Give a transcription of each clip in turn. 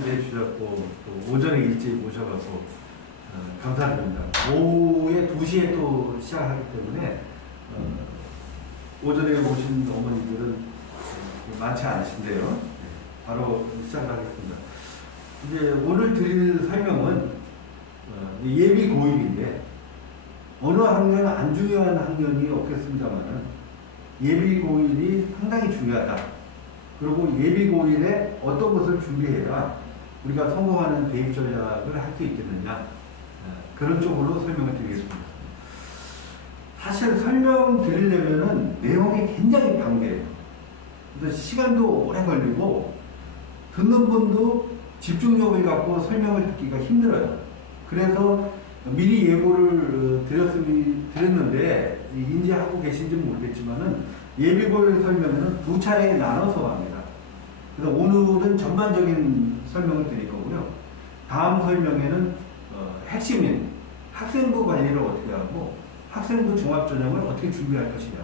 내주셨고 또 오전에 일찍 모셔가서 감사드립니다. 오후에 2시에 또 시작하기 때문에 오전에 오신 어머니들은 많지 않으신데요. 바로 시작하겠습니다. 이제 오늘 드릴 설명은 예비 고일인데 어느 학년은 안 중요한 학년이 없겠습니다만은 예비 고일이 상당히 중요하다. 그리고 예비 고일에 어떤 것을 준비해야 우리가 성공하는 대입 전략을 할 수 있겠느냐, 그런 쪽으로 설명을 드리겠습니다. 사실 설명드리려면은 내용이 굉장히 방대해요. 그래서 시간도 오래 걸리고 듣는 분도 집중력을 갖고 설명을 듣기가 힘들어요. 그래서 미리 예고를 드렸는데 인지하고 계신지 모르겠지만은 예비고일 설명은 2차례에 나눠서 합니다. 그래서 오늘은 전반적인 설명을 드릴 거고요. 다음 설명에는 핵심인 학생부 관리를 어떻게 하고 학생부 종합전형을 어떻게 준비할 것이냐.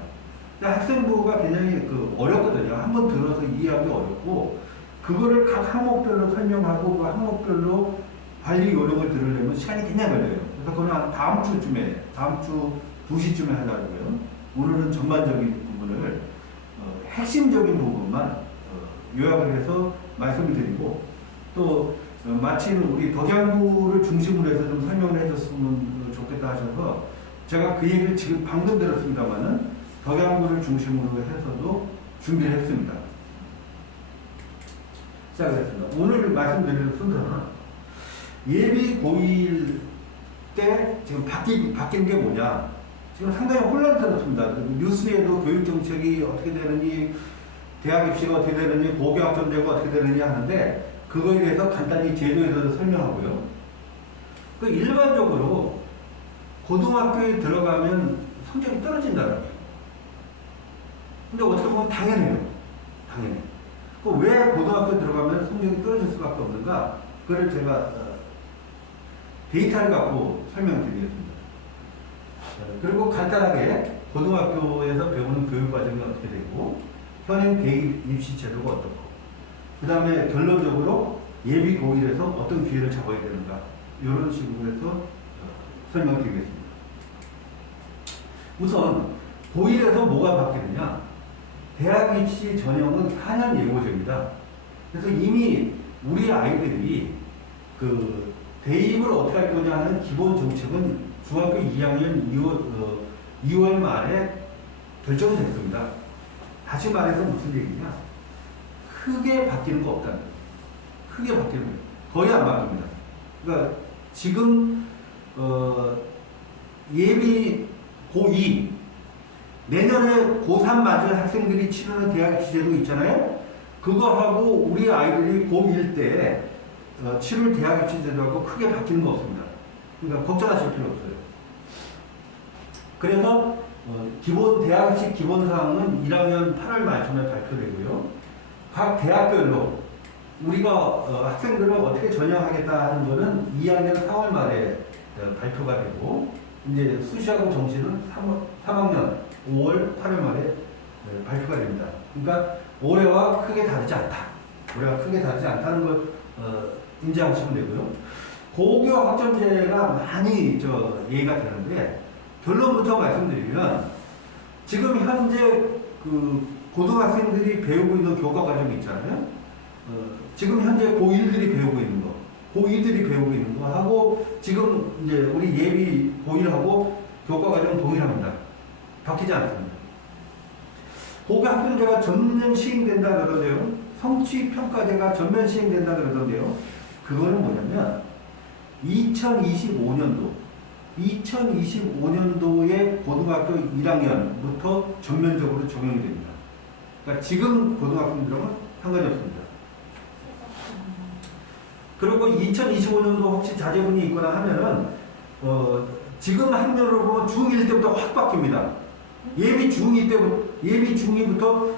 근데 학생부가 굉장히 어렵거든요. 한번 들어서 이해하기 어렵고 그거를 각 항목별로 설명하고 그 항목별로 관리 요령을 들으려면 시간이 굉장히 걸려요. 그래서 그건 다음 주쯤에, 다음 주 2시쯤에 하려고요. 오늘은 전반적인 부분을 핵심적인 부분만 요약을 해서 말씀을 드리고 또 마침 우리 덕양부를 중심으로 해서 좀 설명을 해줬으면 좋겠다 하셔서 제가 그 얘기를 지금 방금 들었습니다만은 덕양부를 중심으로 해서도 준비를 했습니다. 시작하겠습니다. 오늘 말씀드리는 순서는 예비 고일 때 지금 바뀐 게 뭐냐. 지금 상당히 혼란스럽습니다. 뉴스에도 교육정책이 어떻게 되느니, 대학 입시가 어떻게 되느니, 고교학점제가 어떻게 되느니 하는데 그거에 대해서 간단히 제도에서 설명하고요. 일반적으로 고등학교에 들어가면 성적이 떨어진다는 거예요. 근데 어떻게 보면 당연해요. 당연해요. 왜 고등학교 들어가면 성적이 떨어질 수밖에 없는가? 그걸 제가 데이터를 갖고 설명드리겠습니다. 그리고 간단하게 고등학교에서 배우는 교육 과정이 어떻게 되고 현행 대입 입시 제도가 어떻고 그 다음에 결론적으로 예비 고일에서 어떤 기회를 잡아야 되는가 이런 식으로 해서 설명을 드리겠습니다. 우선 고일에서 뭐가 바뀌느냐. 대학 입시 전형은 4년 예고제입니다. 그래서 이미 우리 아이들이 대입을 어떻게 할 거냐 하는 기본 정책은 중학교 2학년 2월 말에 결정이 됐습니다. 다시 말해서 무슨 얘기냐. 크게 바뀌는 거 없다는 거예요. 크게 바뀌는 거예요. 거의 안 바뀝니다. 그러니까 지금 예비 고2 내년에 고3 맞을 학생들이 치르는 대학 입시 제도 있잖아요. 그거하고 우리 아이들이 고1 때 치를 대학 입시 제도하고 크게 바뀌는 거 없습니다. 그러니까 걱정하실 필요 없어요. 그래서 기본 대학 입시 기본 사항은 1학년 8월 말쯤에 발표되고요. 각 대학별로 우리가 학생들을 어떻게 전형하겠다 하는 거는 2학년 4월 말에 발표가 되고 이제 수시하고 정시는 3학년 5월 8월 말에 발표가 됩니다. 그러니까 올해와 크게 다르지 않다. 올해와 크게 다르지 않다는 걸 인지하시면 되고요. 고교 학점제가 많이 얘기가 되는데 결론부터 말씀드리면 지금 현재 고등학생들이 배우고 있는 교과 과정이 있잖아요. 지금 현재 고1들이 배우고 있는 거, 고2들이 배우고 있는 거 하고 지금 이제 우리 예비 고1하고 교과 과정 동일합니다. 바뀌지 않습니다. 고교 학점제가 전면 시행된다 그러던데요. 성취평가제가 전면 시행된다 그러던데요. 그거는 뭐냐면 2025년도에 고등학교 1학년부터 전면적으로 적용이 됩니다. 그러니까 지금 고등학생들은 상관이 없습니다. 그리고 2025년도 혹시 자제분이 있거나 하면은 지금 학년으로 보면 중1 때부터 확 바뀝니다. 예비 중2부터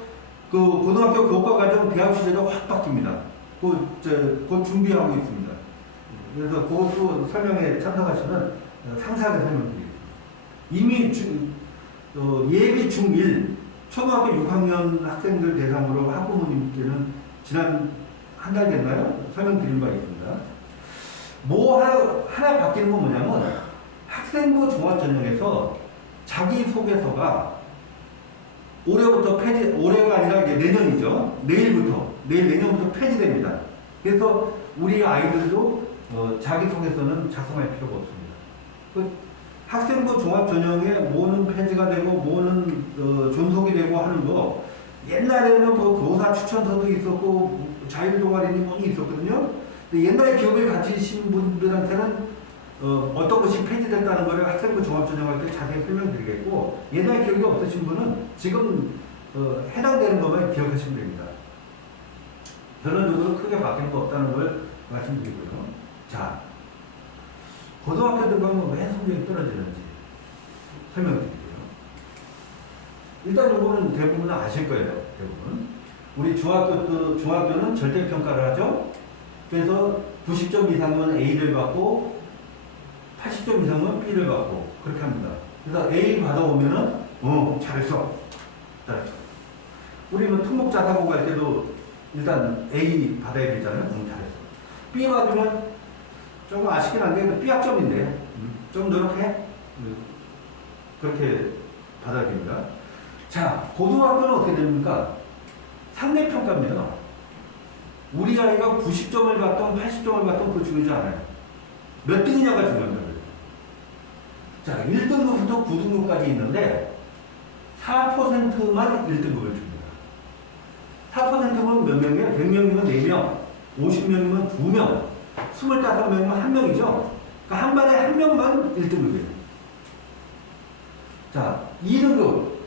고등학교 교과과정 대학 시제가 확 바뀝니다. 곧 준비하고 있습니다. 그래서 그것도 설명에 참석하시면 상세하게 설명드리겠습니다. 이미 예비 중1 초등학교 6학년 학생들 대상으로 학부모님께는 지난 한 달 됐나요? 설명드린 바가 있습니다. 뭐 하나 바뀌는 건 뭐냐면 학생부 종합전형에서 자기소개서가 올해부터 올해가 아니라 이제 내년이죠. 내년부터 폐지됩니다. 그래서 우리 아이들도 자기소개서는 작성할 필요가 없습니다. 그 학생부 종합전형에 뭐는 폐지가 되고 뭐는 존속이 되고 하는 거 옛날에는 뭐 교사 추천서도 있었고 자율동아리니 뭐니 있었거든요. 근데 옛날 기억을 가지신 분들한테는 어떤 것이 폐지됐다는 걸 학생부 종합전형할 때 자세히 설명드리겠고 옛날 기억이 없으신 분은 지금 해당되는 것만 기억하시면 됩니다. 결론적으로 크게 바뀐 거 없다는 걸 말씀드리고요. 자, 고등학교 들어가면 왜 성적이 떨어지는지 설명드릴게요. 일단 이거는 대부분 아실 거예요. 대부분. 우리 중학교는 절대평가를 하죠. 그래서 90점 이상은 A를 받고 80점 이상은 B를 받고 그렇게 합니다. 그래서 A 받아오면은 잘했어. 우리 뭐 특목자사고 갈 때도 일단 A 받아야 되잖아요. 잘했어. B 받으면 조금 아쉽긴 한데 B학점인데 좀 노력해. 그렇게 받아야 됩니다. 자, 고등학교는 어떻게 됩니까? 상대평가입니다. 우리 아이가 90점을 받던 80점을 받던 그거 중요하지 않아요. 몇 등이냐가 중요합니다. 자, 1등급부터 9등급까지 있는데 4%만 1등급을 줍니다. 4%면 몇 명이에요? 100명이면 4명, 50명이면 2명, 25명이면 1명이죠. 그러니까 한 반에 한 명만 1등급이에요. 자, 2등급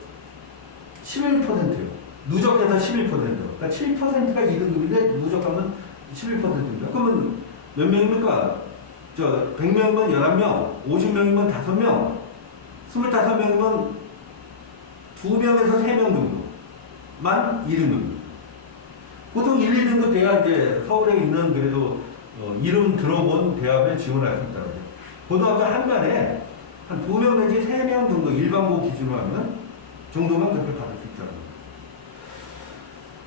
11%요. 누적해서 11%. 그러니까 7%가 2등급인데 누적하면 11%입니다. 그러면 몇 명입니까? 100명이면 11명, 50명이면 5명, 25명이면 2명에서 3명 정도만 2등급입니다. 보통 1, 2등급 돼야 이제 서울에 있는 그래도 이름 들어본 대학에 지원할 수 있다고 해요. 고등학교 한 반에 한 2명 내지 3명 정도 일반고 기준으로 하면 정도만 그렇게 받을 수 있다고 합니다.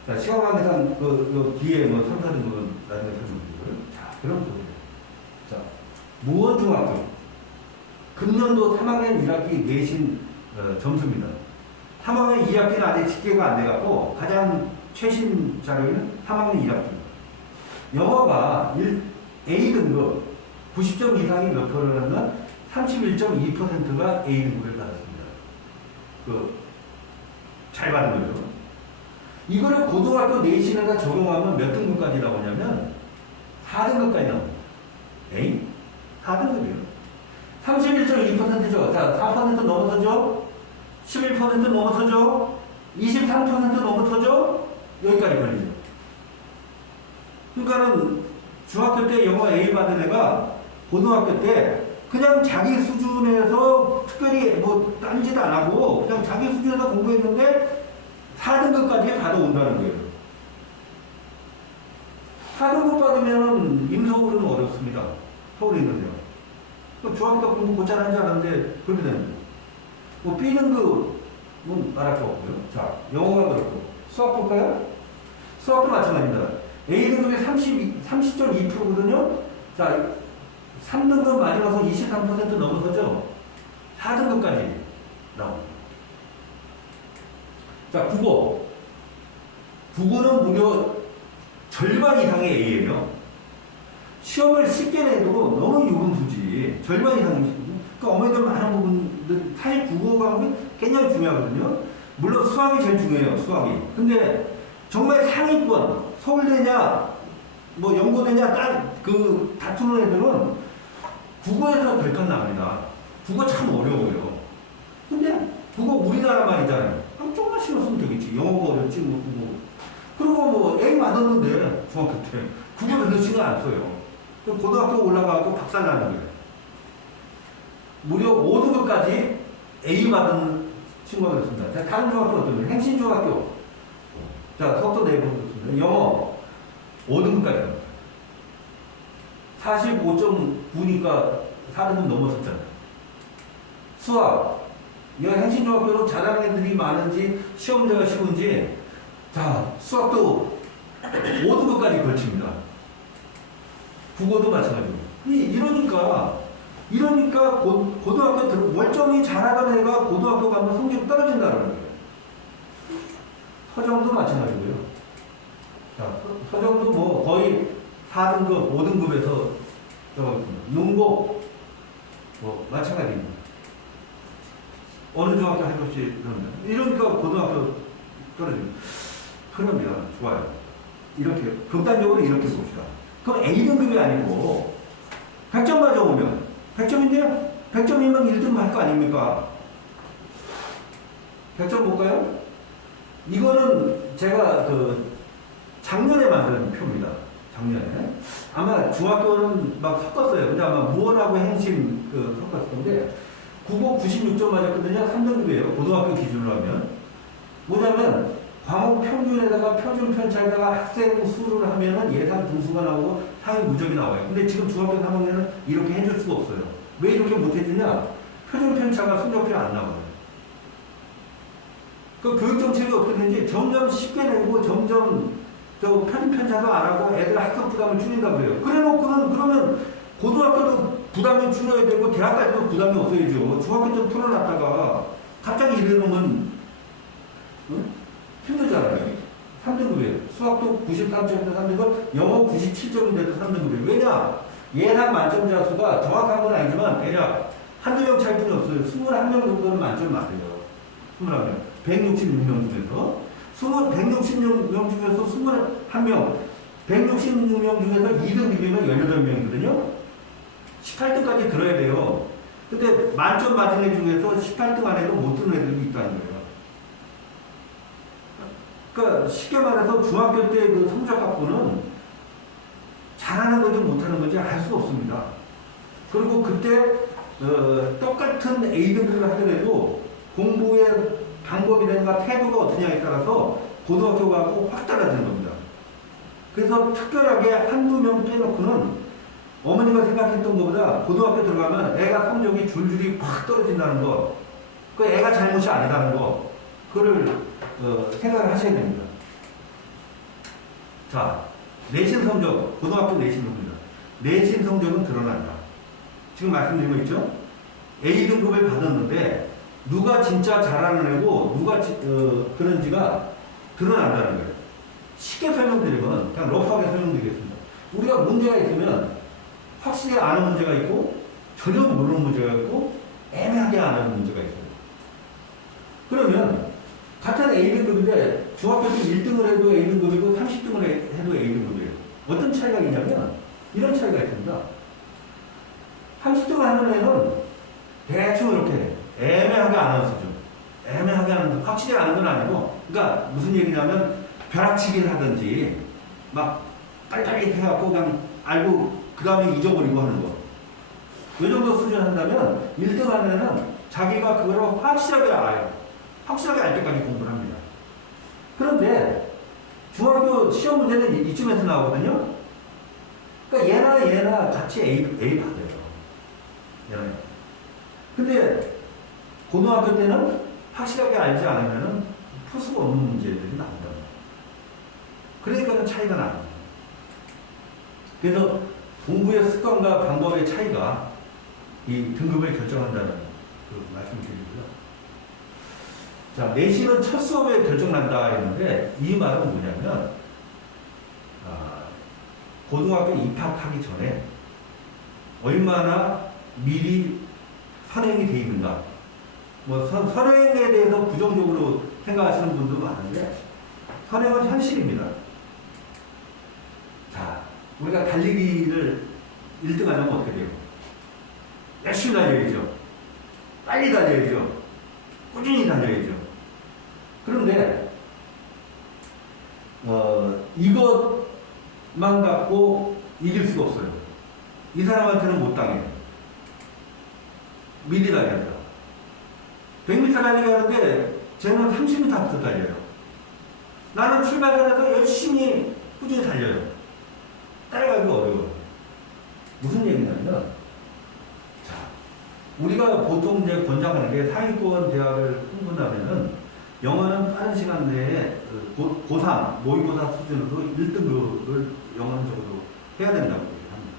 자, 시간 관계상 그 뒤에 뭐 3, 4등급은 나중에 설명드리고요. 자, 그럼 보세요. 자, 무원중학교 금년도 3학년 1학기 내신 점수입니다. 3학년 2학기는 아직 집계가 안 돼갖고 가장 최신 자료는 3학년 1학기입니다. 영어가 A등급 90점 이상이 몇 프로냐면 31.2%가 A등급을 받았습니다. 잘 받은 거죠. 이거를 고등학교 내신에다 적용하면 몇 등급까지 나오냐면 4등급까지 나옵니다. A? 4등급이에요. 31.2%죠. 자, 4% 넘어서죠. 11% 넘어서죠. 23% 넘어서죠. 여기까지 걸리죠. 그러니까는 중학교 때 영어 A 받은 애가 고등학교 때 그냥 자기 수준에서 특별히 뭐 딴짓 안 하고 그냥 자기 수준에서 공부했는데 4등급까지 받아온다는 거예요. 4등급 받으면 임서울은 어렵습니다. 서울에 있는데요. 중학교 공부 곧잘 하지 않았는데 그렇게 됩니다. 뭐 B등급은 말할 거 없고요. 자, 영어가 그렇고 수학 볼까요? 수학도 마찬가지입니다. A등급이 30.2%거든요. 자, 3등급 맞으면서 23% 넘어서죠. 4등급까지 나옵니다. 자, 국어는 무려 절반 이상의 A예요. 시험을 쉽게 내도 너무 유분수지. 절반 이상이거든요. 그러니까 어머니들 많은 부분들 사실 국어 과목이 굉장히 중요하거든요. 물론 수학이 제일 중요해요. 수학이. 근데 정말 상위권 서울대냐 뭐 연고대냐 딱 그 다투는 애들은 국어에서 결단 납니다. 국어 참 어려워요. 근데 국어 우리나라 말이잖아요. 조금만 신경 쓰면 되겠지. 영어가 어렵지 뭐 국어. 그리고 뭐 A 맞았는데 중학교 때 국어 별로 신경 안 써요. 고등학교 올라가고 박살 나는 거예요. 무려 5등급까지 A 받은 친구가 있습니다. 자, 다른 중학교 어떤 거예요? 행신중학교. 자, 속도 내보겠습니다. 영어 5등급까지 갑니다. 45.9니까 4등급 넘었었잖아요. 수학. 이 행신중학교는 잘하는 애들이 많은지 시험 문제가 쉬운지 자, 수학도 5등급까지 걸칩니다. 국어도 마찬가지고. 이러니까 고등학교 월점이 잘하던 애가 고등학교 가면 성적이 떨어진다는 거예요. 서정도 마찬가지고요. 자, 서정도 뭐 거의 4등급, 5등급에서 농고 뭐 마찬가지입니다. 어느 중학교 할 것이 이러니까 고등학교 떨어집니다. 그럽니다. 좋아요. 이렇게 극단적으로 이렇게 봅시다. 그럼 A등급이 아니고 100점 맞아오면 100점인데요? 100점이면 1등 할 거 아닙니까? 100점 볼까요? 이거는 제가 작년에 만든 표입니다. 작년에. 아마 중학교는 막 섞었어요. 근데 아마 무언하고 행심 섞었을 건데, 국어 96점 맞았거든요. 3등급이에요. 고등학교 기준으로 하면. 뭐냐면, 과목 평균에다가 표준 편차에다가 학생 수를 하면은 예상 등수가 나오고 상위 무적이 나와요. 근데 지금 중학교 3학년은 이렇게 해줄 수가 없어요. 왜 이렇게 못 해주냐? 표준 편차가 성적표에 안 나와요. 그 교육 정책이 어떻게 되는지 점점 쉽게 내고 점점 표준 편차도 안 하고 애들 학급 부담을 줄인다고 그래요. 그래 놓고는 그러면 고등학교도 부담이 줄여야 되고 대학까지도 부담이 없어야죠. 중학교 때 풀어놨다가 갑자기 이래 놓으면 힘들잖아요. 3등급이에요. 수학도 93점인데 3등급, 영어 97점인데도 3등급이에요. 왜냐? 예상 만점자 수가 정확한 건 아니지만 대략 한두 명 차이 뿐이 없어요. 21명 정도는 만점 맞아요. 21명. 166명 중에서 166명 중에서 21명 166명 중에서 2등급이면 18명이거든요. 18등까지 들어야 돼요. 근데 만점 맞은 애 중에서 18등 안에도 못 드는 애들이 있다는 거예요. 그러니까 쉽게 말해서 중학교 때 그 성적 갖고는 잘하는 건지 못하는 건지 알 수 없습니다. 그리고 그때 똑같은 A등급을 하더라도 공부의 방법이라든가 태도가 어떠냐에 따라서 고등학교 가고 확 달라지는 겁니다. 그래서 특별하게 한두 명 빼놓고는 어머니가 생각했던 것보다 고등학교 들어가면 애가 성적이 줄줄이 확 떨어진다는 거, 그 애가 잘못이 아니라는 거, 그거를 생각을 하셔야 됩니다. 자, 내신 성적, 고등학교 내신 성적입니다. 내신 성적은 드러난다. 지금 말씀드린 거 있죠? A등급을 받았는데 누가 진짜 잘하는 애고 누가 그런지가 드러난다는 거예요. 쉽게 설명드리면 그냥 러프하게 설명드리겠습니다. 우리가 문제가 있으면 확실히 아는 문제가 있고 전혀 모르는 문제가 있고 애매하게 아는 문제가 있어요. 그러면 같은 A등급인데 중학교 때 1등을 해도 A등급이고 30등을 해도 A등급이에요. 어떤 차이가 있냐면 이런 차이가 있습니다. 30등을 하는 애는 대충 이렇게 애매하게 아는 수준. 애매하게 아는 수준. 확실히 아는 건 아니고, 그러니까 무슨 얘기냐면 벼락치기를 하든지 막 빨리빨리 해갖고 그냥 알고 그 다음에 잊어버리고 하는 거. 이 정도 수준 한다면 1등 하는 애는 자기가 그거를 확실하게 알아요. 확실하게 알 때까지 공부를 합니다. 그런데 중학교 시험 문제는 이쯤에서 나오거든요. 그러니까 얘나 같이 A 받아요. 얘나. 근데 고등학교 때는 확실하게 알지 않으면 풀 수가 없는 문제들이 나온다. 그러니까 차이가 나요. 그래서 공부의 습관과 방법의 차이가 이 등급을 결정한다는 그 말씀을 드리고요. 자, 내신은 첫 수업에 결정난다 했는데 이 말은 뭐냐면 고등학교 입학하기 전에 얼마나 미리 선행이 돼 있는가. 뭐 선행에 대해서 부정적으로 생각하시는 분도 많은데 선행은 현실입니다. 자, 우리가 달리기를 1등 하려면 어떻게 돼요? 열심히 달려야죠. 빨리 달려야죠. 꾸준히 달려야죠. 그런데 이것만 갖고 이길 수가 없어요. 이 사람한테는 못 당해요. 미리 달려야 돼요. 100m 달리기 하는데 쟤는 30m 앞서 달려요. 나는 출발선에서 열심히 꾸준히 달려요. 따라가기가 어려워요. 무슨 얘기냐면, 자, 우리가 보통 이제 권장하는 게 상위권 대학을 흥분하면은 영어는 빠른 시간 내에 고3, 모의고사 수준으로 1등급을 영어는 적어도 해야 된다고 합니다.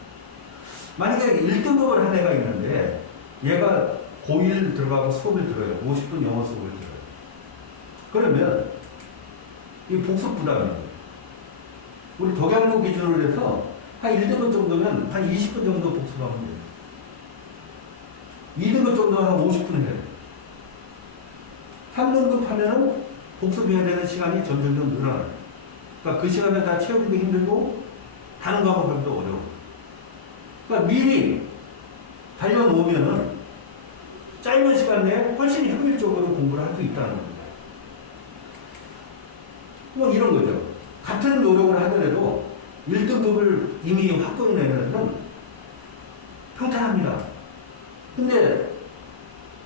만약에 1등급을 한 애가 있는데 얘가 고1 들어가고 수업을 들어요. 50분 영어 수업을 들어요. 그러면 이 복습 부담이에요. 우리 덕양무 기준으로 해서 한 1등급 정도면 한 20분 정도 복습하면 돼요. 2등급 정도는 한 50분 해야 돼요. 3등급 하면은 복습해야 되는 시간이 점점 늘어나요. 그러니까 그 시간을 다 채우기도 힘들고 다른 과목 하기도 어려워. 그러니까 미리 달려놓으면은 짧은 시간 내에 훨씬 효율적으로 공부를 할 수 있다는 겁니다. 뭐 이런 거죠. 같은 노력을 하더라도 1등급을 이미 확보해낸 애들은 평탄합니다. 근데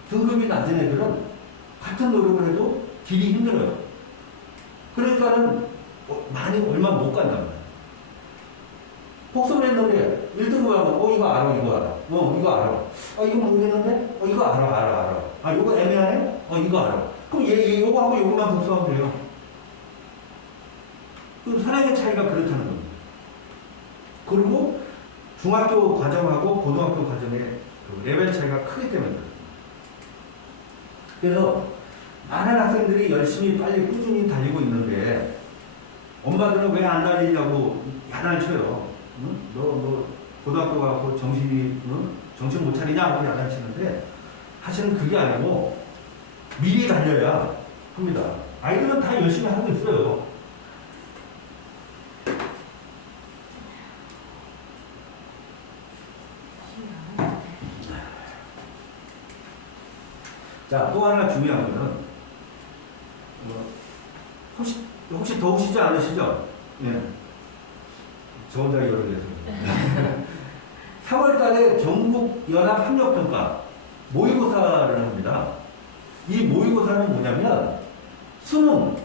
등급이 낮은 애들은 같은 노력을 해도 길이 힘들어요. 그러니까는 많이 얼마 못 간단 말이에요. 복습을 했는데 1등급하고 이거 알아 이거 알아 이거 알아 이거 모르겠는데 이거 알아 이거 애매하네 이거 알아 그럼 얘 요거하고 요거만 복습하면 돼요. 그 사람의 차이가 그렇다는 겁니다. 그리고 중학교 과정하고 고등학교 과정의 그 레벨 차이가 크기 때문에 그래서 많은 학생들이 열심히 빨리 꾸준히 달리고 있는데 엄마들은 왜 안 달리냐고 야단을 쳐요. 응? 너 고등학교 가고 정신 못 차리냐 하고 야단 치는데 사실은 그게 아니고 미리 달려야 합니다. 아이들은 다 열심히 하고 있어요. 자, 또 하나 중요한 거는 혹시 더우시지 않으시죠? 예. 저 혼자 여러 개서 3월 달에 전국 연합 학력 평가 모의고사를 합니다. 이 모의고사는 뭐냐면 수능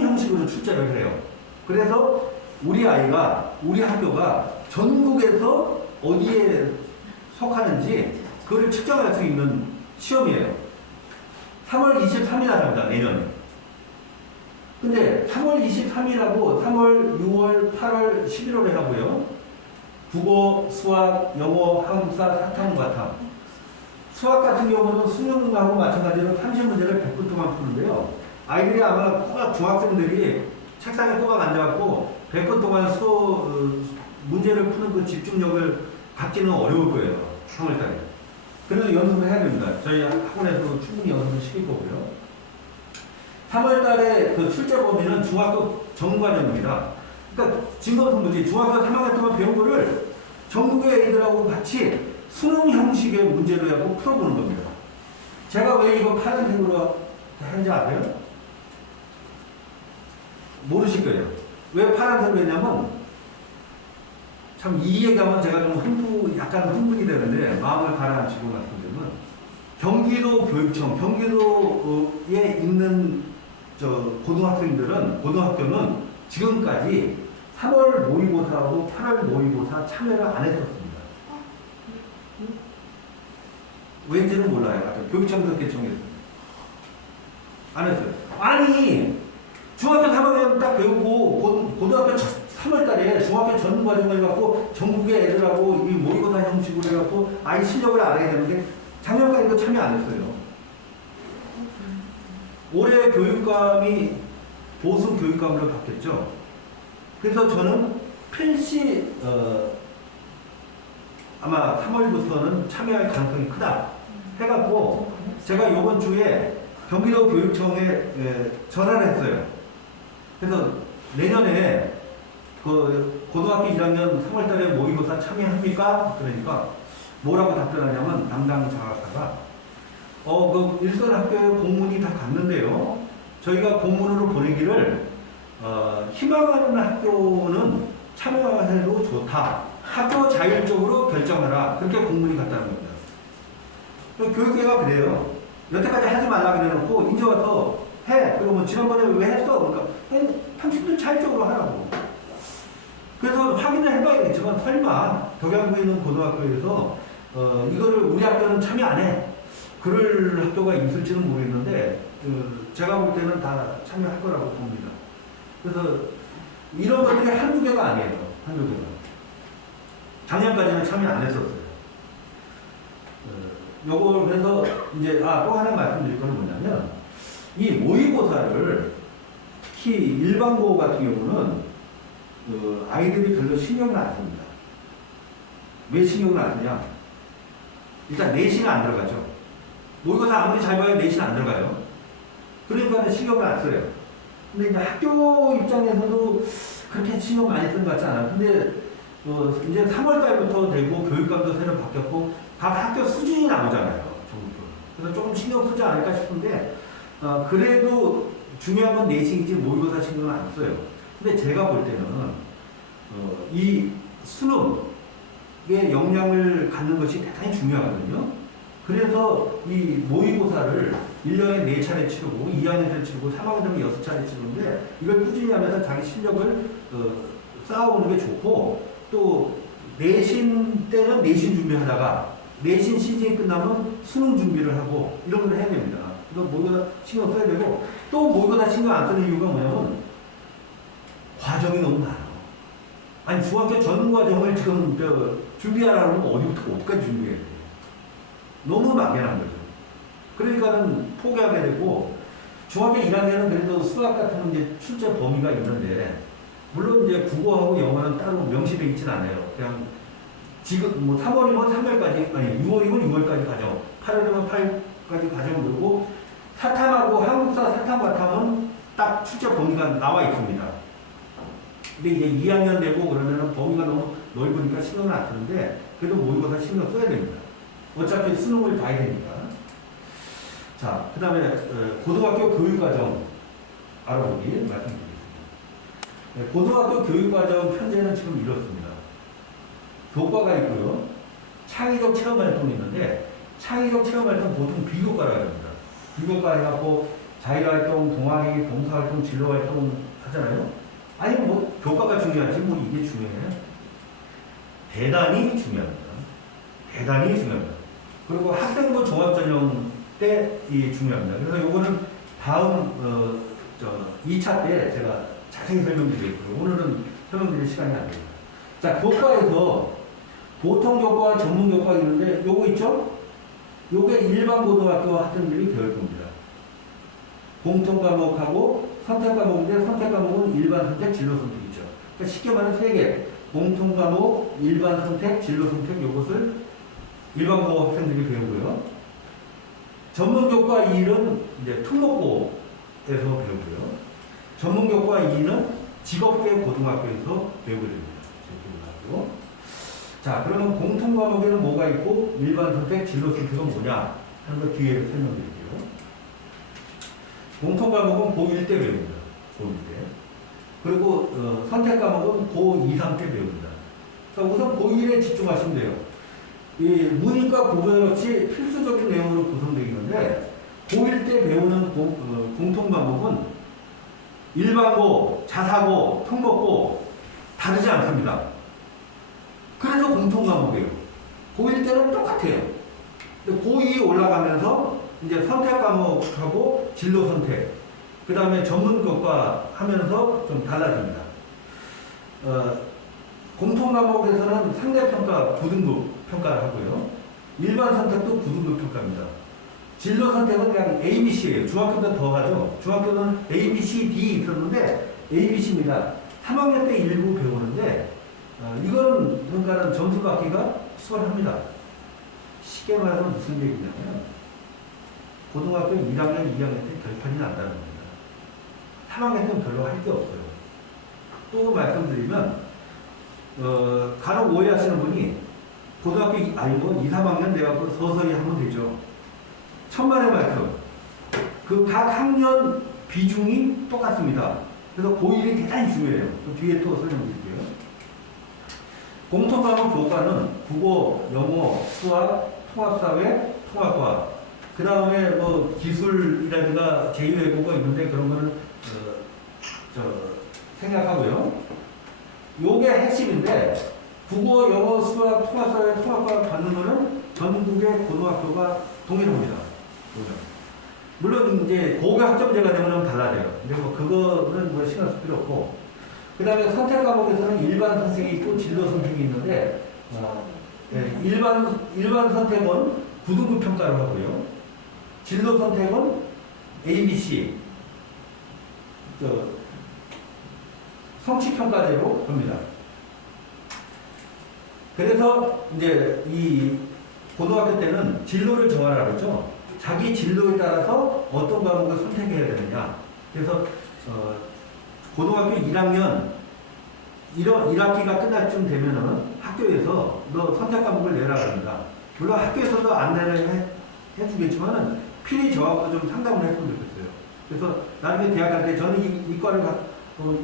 형식으로 출제를 해요. 그래서 우리 학교가 전국에서 어디에 속하는지 그걸 측정할 수 있는 시험이에요. 3월 23일 합니다, 내년에. 근데 3월 23일하고 3월, 6월, 8월, 11월에 하고요. 국어, 수학, 영어, 한국사, 사탐, 과탐. 수학 같은 경우는 수능하고 마찬가지로 30문제를 100분 동안 푸는데요. 아이들이 아마 꼬박 중학생들이 책상에 꼬박 앉아갖고 100분 동안 문제를 푸는 그 집중력을 갖기는 어려울 거예요. 3월달에. 그래서 연습을 해야 됩니다. 저희 학원에서 충분히 연습을 시킬 거고요. 3월달에 그 출제 범위는 중학교 전과정입니다. 그러니까 진검승부지 중학교 3학년 동안 배운 거를 전국의 애들하고 같이 수능 형식의 문제로 하고 풀어보는 겁니다. 제가 왜 이거 파란색으로 하는지 아세요? 모르실 거예요. 왜 파란색으로 했냐면 참 이 얘기하면 제가 좀 약간 흥분이 되는데 마음을 가라앉히고 말씀드리면 경기도 교육청, 경기도에 있는 고등학교는 지금까지 3월 모의고사하고 8월 모의고사 참여를 안 했었습니다. 왠지는 몰라요. 교육청에서 개청했습니다. 안 했어요. 아니 중학교 3학년 딱 배우고 고등학교 3월달에 중학교 전 과정을 갖고 전국의 애들하고 이 모의고사 형식으로 해갖고 아이 실력을 알아야 되는데 작년까지도 참여 안 했어요. 올해 교육감이 보수 교육감으로 바뀌었죠. 그래서 저는 필시 아마 3월부터는 참여할 가능성이 크다 해갖고 제가 이번 주에 경기도 교육청에 전화를 했어요. 그래서 내년에 그 고등학교 1학년 3월달에 모의고사 참여합니까? 그러니까 뭐라고 답변하냐면 담당 장학사가 그 일선 학교에 공문이 다 갔는데요. 저희가 공문으로 보내기를 희망하는 학교는 참여해도 좋다. 학교 자율적으로 결정하라. 그렇게 공문이 갔다는 겁니다. 교육계가 그래요. 여태까지 하지 말라 그래놓고 이제 와서 해. 그러면 지난번에 왜 했어? 그러니까 당신들 자율적으로 하라고. 그래서 확인을 해봐야겠지만 설마 덕양구에 있는 고등학교에서 이거를 우리 학교는 참여 안 해. 그럴 학교가 있을지는 모르겠는데 제가 볼 때는 다 참여할 거라고 봅니다. 그래서 이런 것들이 한두 개가 아니에요. 한두 개가. 작년까지는 참여 안 했었어요. 요걸 그래서 이제 또 하나 말씀드릴 거는 뭐냐면 이 모의고사를 특히 일반고 같은 경우는 아이들이 별로 신경을 안 씁니다. 왜 신경을 안 쓰냐? 일단 내신은 안 들어가죠. 모의고사 아무리 잘 봐도 내신 안 들어가요. 그러니까 신경을 안 써요. 근데 이제 학교 입장에서도 그렇게 신경 많이 쓰는 것 같지 않아요. 근데 이제 3월 달부터 되고 교육감도 새로 바뀌었고 각 학교 수준이 나오잖아요. 전부. 그래서 조금 신경 쓰지 않을까 싶은데 그래도 중요한 건 내신이지 모의고사 신경은 안 써요. 근데 제가 볼 때는 이 수능의 역량을 갖는 것이 대단히 중요하거든요. 그래서 이 모의고사를 1년에 4차례 치르고 2학년을 치르고 3학년을 6차례 치르는데 이걸 꾸준히 하면서 자기 실력을 쌓아오는 게 좋고 또 내신 때는 내신 준비하다가 내신 시즌이 끝나면 수능 준비를 하고 이런 걸 해야 됩니다. 이거 모의고사 신경 써야 되고 또 모의고사 신경 안 쓰는 이유가 뭐냐면 과정이 너무 많아. 아니 중학교 전 과정을 지금 준비하라는 건 어디까지 준비해야 돼? 너무 막연한 거죠. 그러니까는 포기하게 되고 중학교 1학년은 그래도 수학 같은 문제 출제 범위가 있는데 물론 이제 국어하고 영어는 따로 명시되어 있지는 않아요. 그냥 지금 뭐 3월이면 3월까지 아니 6월이면 6월까지 가정, 8월이면 8월까지 가정 그리고 사탐하고 한국사 사탐 바탕은 딱 출제 범위가 나와 있습니다. 근데 이제 2학년 되고 그러면은 범위가 너무 넓으니까 신경을 안 쓰는데 그래도 모의고사 신경 써야 됩니다. 어차피 수능을 봐야 되니까. 자, 그 다음에 고등학교 교육과정 알아보기 말씀드리겠습니다. 고등학교 교육과정 편제는 지금 이렇습니다. 교과가 있고요. 창의적 체험활동이 있는데 창의적 체험활동 보통 비교과라고 합니다. 비교과 해갖고 자율활동, 동아리, 봉사활동, 진로활동 하잖아요. 아니 뭐 교과가 중요하지 뭐 이게 중요해요. 대단히 중요합니다. 대단히 중요합니다. 그리고 학생부 종합전형 때 이 중요합니다. 그래서 요거는 다음 2차 때 제가 자세히 설명드리겠고요. 오늘은 설명드릴 시간이 안 됩니다. 자, 교과에서 보통 교과, 전문 교과가 있는데 요거 있죠? 요게 일반 고등학교 학생들이 배울 겁니다. 공통 과목하고 선택 과목인데 선택 과목은 일반 선택, 진로 선택이죠. 그러니까 쉽게 말하면 3개. 공통 과목, 일반 선택, 진로 선택 요것을 일반 고등학교 학생들이 배우고요. 전문교과 2는 이제 특목고에서 배우고요. 전문교과 2는 직업계 고등학교에서 배우게 됩니다. 자, 그러면 공통 과목에는 뭐가 있고 일반 선택, 진로 선택은 뭐냐 하는 거 뒤에 설명드릴게요. 공통 과목은 고1 때 배웁니다. 고1 때. 그리고 선택 과목은 고2, 3 때 배웁니다. 그러니까 우선 고1에 집중하시면 돼요. 이 문이과 구별 없이 필수적인 내용으로 구성되어 있는데 고1 때 배우는 공통 과목은 일반고, 자사고, 특목고 다르지 않습니다. 그래서 공통 과목이에요. 고1 때는 똑같아요. 근데 고2 올라가면서 이제 선택 과목하고 진로 선택, 그 다음에 전문 교과 하면서 좀 달라집니다. 공통 과목에서는 상대평가 9등급 평가를 하고요. 일반 선택도 9등급 평가입니다. 진로 선택은 그냥 ABC예요. 중학교 때 더 가죠. 중학교는 A, B, C, D 있었는데 ABC입니다. 3학년 때 일부 배우는데 이거는 그러니까는 점수 받기가 수월합니다. 쉽게 말해서 무슨 얘기냐면 고등학교 1학년, 2학년 때 결판이 난다는 겁니다. 3학년 때는 별로 할 게 없어요. 또 말씀드리면 간혹 오해하시는 분이 고등학교 아니고 2, 3학년 돼갖고 서서히 하면 되죠. 천만의 말씀. 그 각 학년 비중이 똑같습니다. 그래서 고1이 대단히 중요해요. 그 뒤에 또 설명드릴게요. 공통과목 교과는 국어, 영어, 수학, 통합사회, 통합과 그 다음에 뭐 기술이라든가 제2외국어 있는데 그런 거는 생략하고요. 요게 핵심인데 국어, 영어, 수학, 통합사회, 통합과 받는 거는 전국의 고등학교가 동일합니다. 물론 이제 고교 학점제가 되면 달라져요. 근데 뭐 그거는 뭐 신경 쓸 필요 없고. 그 다음에 선택 과목에서는 일반 선택이 있고 진로 선택이 있는데 일반 선택은 9등급 평가를 하고요. 진로 선택은 A, B, C 성취 평가대로 합니다. 그래서 이제 이 고등학교 때는 진로를 정하라 그러죠. 자기 진로에 따라서 어떤 과목을 선택해야 되느냐. 그래서 고등학교 1학년 1학기가 끝날 쯤 되면은 학교에서 너 선택 과목을 내라 그럽니다. 물론 학교에서도 안내를 해주겠지만은 필히 저하고 좀 상담을 했으면 좋겠어요. 그래서 나중에 대학 갈 때 저는 이 과를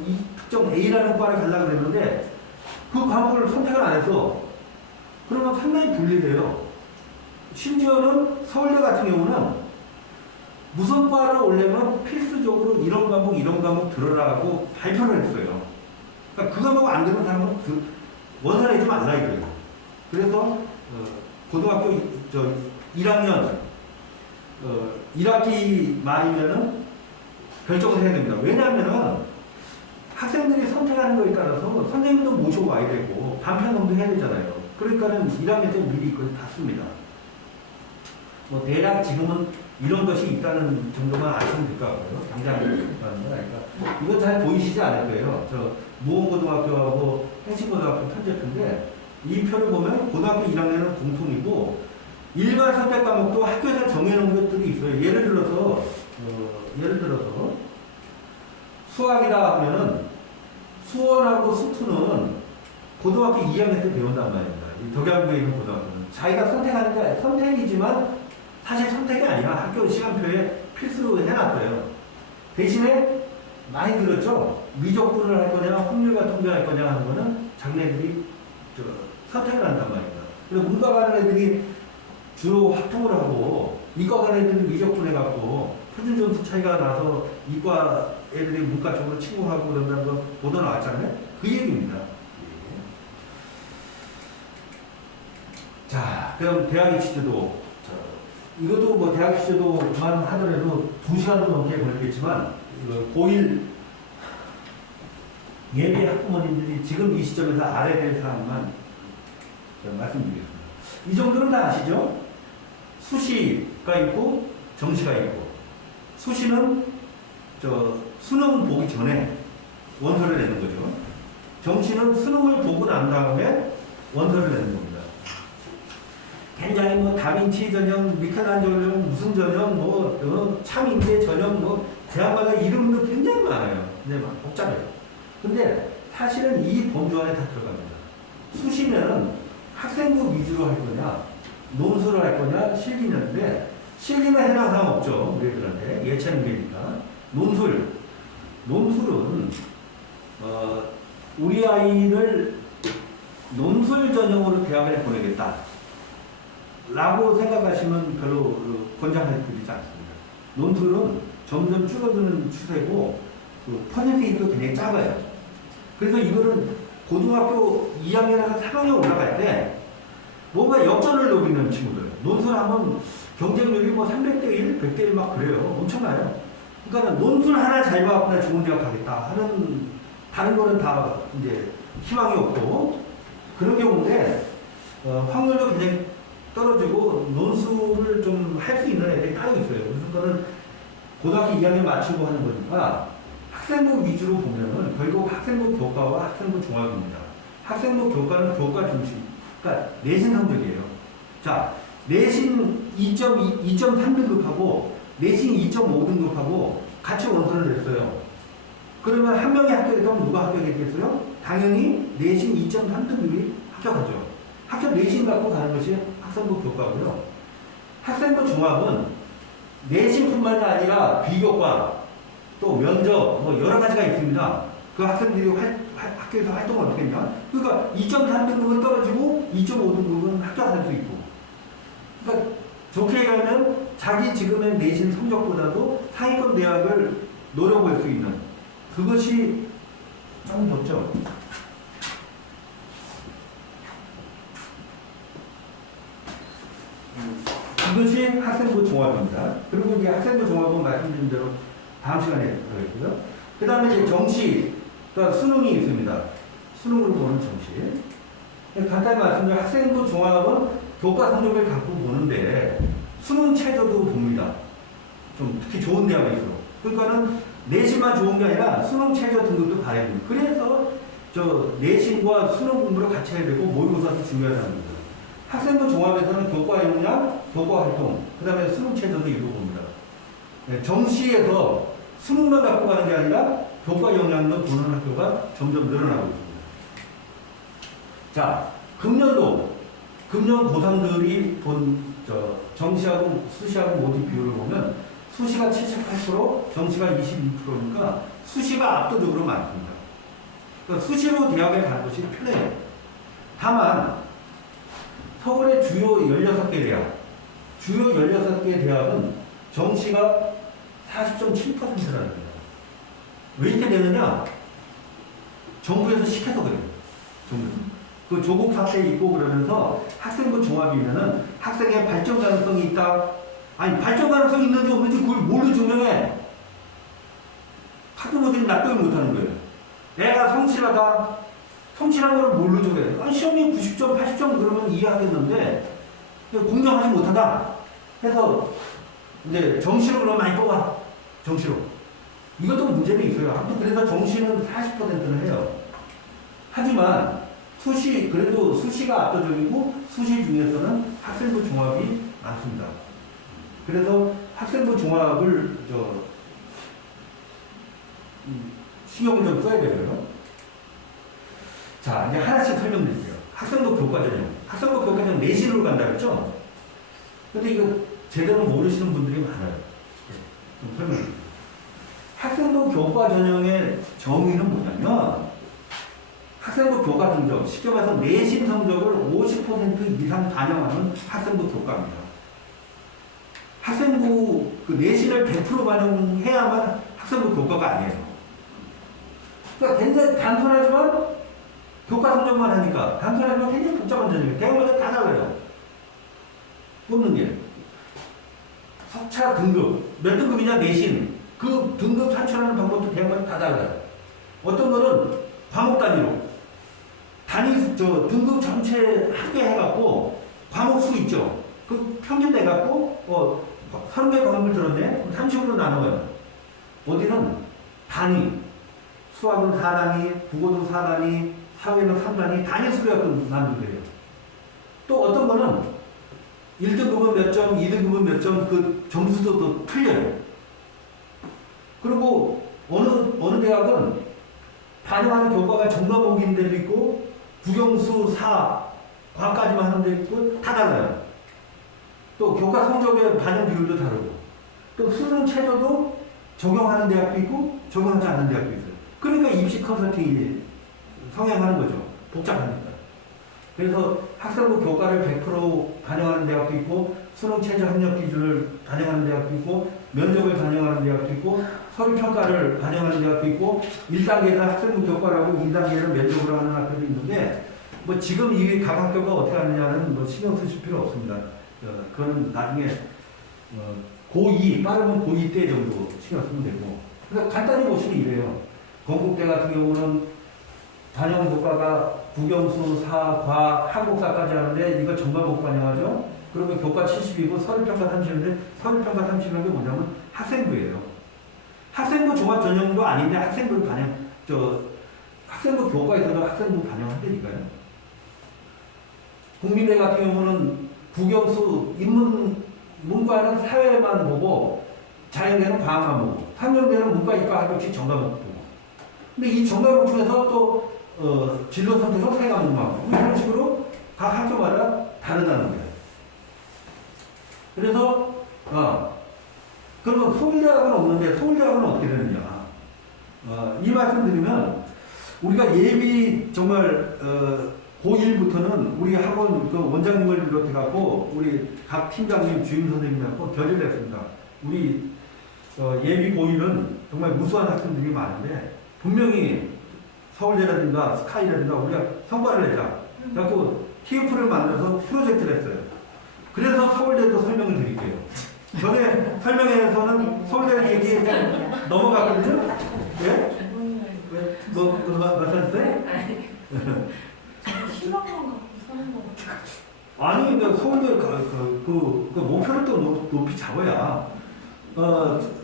이 특정 A라는 과를 가려고 그랬는데 그 과목을 선택을 안 해서 그러면 상당히 불리해요. 심지어는 서울대 같은 경우는 무슨 과를 오려면 필수적으로 이런 과목 들으라고 발표를 했어요. 그러니까 그 과목 안 들은 사람은 원서 내지 말라 이거예요. 그래서 고등학교 1학년 1학기 말이면은 결정을 해야 됩니다. 왜냐하면은 학생들이 선택하는 거에 따라서 선생님도 모셔와야 되고 단편성도 해야 되잖아요. 그러니까는 1학년 때 미리 그걸 봤습니다. 뭐 대략 지금은 이런 것이 있다는 정도만 아시면 될 것 같고요. 당장 있다는 건 아니까. 이거 잘 보이시지 않을 거예요. 저 무원고등학교하고 행신고등학교 편제표인데 이 표를 보면 고등학교 1학년은 공통이고 일반 선택 과목도 학교에서 정해놓은 것들이 있어요. 예를 들어서 수학이라 하면은 수원하고 수투는 고등학교 2학년 때 배운단 말입니다. 이 덕양구에 있는 고등학교는 자기가 선택하는 게 선택이지만 사실 선택이 아니라 학교 시간표에 필수로 해놨어요. 대신에 많이 들었죠? 미적분을 할 거냐 확률과 통계할 거냐 하는 거는 자기네들이 선택을 한단 말입니다. 그래서 문과 가는 애들이 주로 확통을 하고 이과 가는 애들은 미적분 해갖고 표준 점수 차이가 나서 이과 애들이 문과 쪽으로 침공하고 그런다는 거 보도 나왔잖아요. 그 얘기입니다. 자, 그럼 대학 입시제도. 이것도 뭐 대학 입시제도만 하더라도 2시간도 넘게 걸리겠지만 고1 예비 학부모님들이 지금 이 시점에서 알아야 될 사항만 말씀드리겠습니다. 이 정도는 다 아시죠? 수시가 있고 정시가 있고 수시는 수능 보기 전에 원서를 내는 거죠. 정시는 수능을 보고 난 다음에 원서를 내는 겁니다. 굉장히 뭐 다빈치 전형, 미켈란젤로 전형, 무슨 전형, 차민재 전형, 대학마다 이름도 굉장히 많아요. 근데 막 복잡해요. 근데 사실은 이 범주 안에 다 들어갑니다. 수시면은 학생부 위주로 할 거냐, 논술을 할 거냐, 실기인데 실기는 해당 사항 없죠. 우리 애들한테 예체능 계니까. 논술은 우리 아이를 논술 전형으로 대학에 보내겠다 라고 생각하시면 별로 권장해드리지 않습니다. 논술은 점점 줄어드는 추세고 퍼센테이지도 굉장히 작아요. 그래서 이거는 고등학교 2학년에서 3학년 올라갈 때 뭔가 역전을 노리는 친구들. 논술하면 경쟁률이 뭐 300대 1, 100대 1 막 그래요. 엄청나요. 그러니까 논술 하나 잘 봐갖고 나 좋은 대학 가겠다 하는 다른 거는 다 이제 희망이 없고 그런 경우인데 확률도 굉장히 떨어지고 논술을 좀 할 수 있는 애들이 따로 있어요. 그래서 그거는 고등학교 2학년 맞추고 하는 거니까 학생부 위주로 보면은 결국 학생부 교과와 학생부 종합입니다. 학생부 교과는 교과 중심. 그러니까 내신 성적이에요. 자, 내신 2.3등급하고 내신 2.5등급하고 같이 원서를 냈어요. 그러면 한 명이 합격했다면 누가 합격했겠어요? 당연히 내신 2.3등급이 합격하죠. 학교 내신 갖고 가는 것이 학생부 교과고요. 학생부 종합은 내신뿐만이 아니라 비교과, 또 면접, 뭐 여러 가지가 있습니다. 그 학생들이 학교에서 활동을 어떻게 했냐? 그러니까 2.3등급은 떨어지고 2.5등급은 합격할 수 있고. 그러니까 좋게 얘기하면 자기 지금의 내신 성적보다도 상위권 대학을 노려볼 수 있는 그것이 좀 좋죠. 이것이 학생부 종합입니다. 그리고 이제 학생부 종합은 말씀드린 대로 다음 시간에 들어있고요. 그 다음에 이제 정시, 그러니까 수능이 있습니다. 수능으로 보는 정시. 간단히 말씀드리면 학생부 종합은 교과 성적을 갖고 보는데 수능 최저도 봅니다. 좀 특히 좋은 대학일수록. 그러니까는 내신만 좋은 게 아니라 수능 최저 등급도 봐야 됩니다. 그래서 저 내신과 수능 공부를 같이 해야 되고 모의고사도 중요하다는 겁니다. 학생부 종합에서는 교과 역량, 교과 활동, 그 다음에 수능 최저도 이루어 봅니다. 네, 정시에서 수능만 갖고 가는 게 아니라 교과 역량도 보는 학교가 점점 늘어나고 있습니다. 자, 금년 고3들이 본 정시하고 수시하고 모두 비율을 보면 수시가 78%, 정시가 22%니까 수시가 압도적으로 많습니다. 그러니까 수시로 대학에 가는 것이 편해요. 다만 서울의 주요 16개 대학, 주요 16개 대학은 정시가 40.7%라는 거예요. 왜 이렇게 되느냐? 정부에서 시켜서 그래요. 정부에서. 그 조국 사태 있고 그러면서 학생부 종합이면은 학생의 발전 가능성이 있다. 아니, 발전 가능성이 있는지 없는지 그걸 뭘로 증명해? 학부모들이 납득을 못하는 거예요. 내가 성실하다. 성실한 걸 뭘로 적어요? 아니, 시험이 90점, 80점 그러면 이해하겠는데 공정하지 못하다. 해서 이제 정시로 그러면 많이 뽑아. 정시로. 이것도 문제는 있어요. 아무튼 그래서 정시는 40%는 해요. 하지만 수시, 그래도 수시가 압도적이고 수시 중에서는 학생부 종합이 많습니다. 그래서 학생부 종합을 신경을 좀 써야 되고요. 자, 이제 하나씩 설명드릴게요. 학생부 교과 전형. 학생부 교과 전형 내신으로 간다 그랬죠? 근데 이거 제대로 모르시는 분들이 많아요. 좀 설명드릴게요. 학생부 교과 전형의 정의는 뭐냐면 학생부 교과 성적, 쉽게 말해서 내신 성적을 50% 이상 반영하는 학생부 교과입니다. 학생부 그 내신을 100% 반영해야만 학생부 교과가 아니에요. 그러니까 굉장히 단순하지만 교과 성적만 하니까 단순하지만 굉장히 복잡한 전형이에요. 대학마다 다 달라요. 뽑는 게. 석차 등급, 몇 등급이냐 내신. 그 등급 산출하는 방법도 대학마다 다 달라요. 어떤 거는 과목 단위로. 등급 전체 합계해갖고 과목 수 있죠. 그 평균 내갖고 30개 과목을 들었네. 30으로 나눠요. 어디는 단위. 수학은 4단위, 국어도 4단위, 사회는 3단위, 단위 수로 해갖고 나누게 요 또 어떤 거는 1등급은 몇 점, 2등급은 몇 점, 그 점수도 또 틀려요. 그리고 어느 대학은 반영하는 교과가 전과목인 데도 있고 국영수 4, 과까지만 하는 데도 있고 다 달라요. 또 교과 성적의 반영 비율도 다르고 또 수능 최저도 적용하는 대학도 있고 적용하지 않는 대학도 있어요. 그러니까 입시 컨설팅이 성행하는 거죠. 복잡하니까. 그래서 학생부 교과를 100% 반영하는 대학도 있고 수능 최저 학력 기준을 반영하는 대학도 있고 면접을 반영하는 대학도 있고 서류평가를 반영하는 대학도 있고 1단계는 학생부 교과라고 2단계는 면접으로 하는 학교도 있는데 뭐 지금 이 각 학교가 어떻게 하느냐는 뭐 신경 쓰실 필요 없습니다. 그건 나중에 고2, 빠르면 고2 때 정도 신경 쓰면 되고. 그러니까 간단히 보시면 이래요. 건국대 같은 경우는 반영 교과가 국영수, 사, 과, 한국사까지 하는데 이거 전과목 반영하죠. 그러면 교과 70이고 서류평가 30인데 서류평가 30이라는 게 뭐냐면 학생부예요. 학생부 종합 전형도 아닌데 학생부를 학생부 교과에서도 학생부 반영한다니까요. 국민대 같은 경우는 국영수, 문과는 사회만 보고 자연대는 과학만 보고 상명대는 문과, 이과, 학교치 전과목 보고. 근데 이 전과목 중에서 또 진로 선택은 세 과목만 하고 이런 식으로 각 학교마다 다르다는 거예요. 그래서 그러면 서울대학은 없는데 서울대학은 어떻게 되느냐? 이 말씀 드리면 우리가 예비 정말 고1부터는 우리 학원 그 원장님을 비롯해 갖고 우리 각 팀장님, 주임 선생님하고 결의를 했습니다. 우리 예비 고1은 정말 무수한 학생들이 많은데 분명히 서울대라든가 스카이라든가 우리가 성과를 내자. 그래서 TF를 만들어서 프로젝트를 했어요. 그래서 서울대도 설명을 드릴게요. 전에 설명회에서는 서울대 얘기에 넘어갔거든요. 예? 말씀하셨어요? 희망만 갖고 사는 것 같아요. 아니, 근데 서울대 그 목표를 또 높이 잡아야,